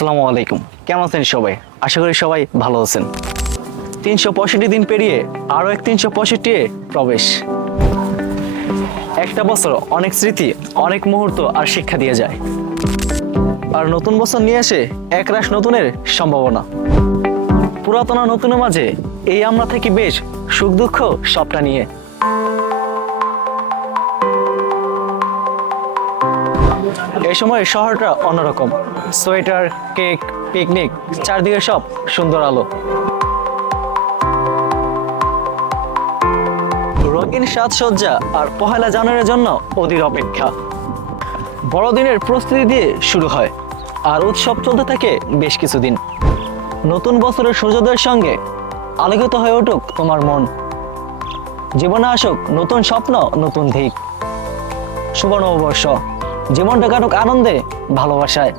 আসসালামু আলাইকুম। কেমন আছেন সবাই? আশা করি সবাই ভালো আছেন। 365 দিন পেরিয়ে আরো এক 365 প্রবেশ। একটা বছর অনেক স্মৃতি, অনেক মুহূর্ত আর শিক্ষা দিয়ে যায়। আর নতুন বছর নিয়ে আসে একরাশ নতুনের সম্ভাবনা। পুরাতন আর নতুনের মাঝে এই আমরা থাকি বেশ সুখ দুঃখ সবটা নিয়ে। এই সময় শহরটা অন্যরকম। সোয়েটার, কেক, পিকনিক, চারদিকে সব সুন্দর আলো। রঙিন সাজসজ্জা আর পহেলা জানুয়ারির জন্য অধীর অপেক্ষা। বড়দিনের প্রস্তুতি দিয়ে শুরু হয় আর উৎসব চলতে থাকে বেশ কিছুদিন। নতুন বছরের সূর্যোদয়ের সঙ্গে আলোকিত হয়ে উঠুক তোমার মন। জীবনে আসুক নতুন স্বপ্ন, নতুন দিক। শুভ নববর্ষ, জীবনটা কাটুক আনন্দে, ভালোবাসায়।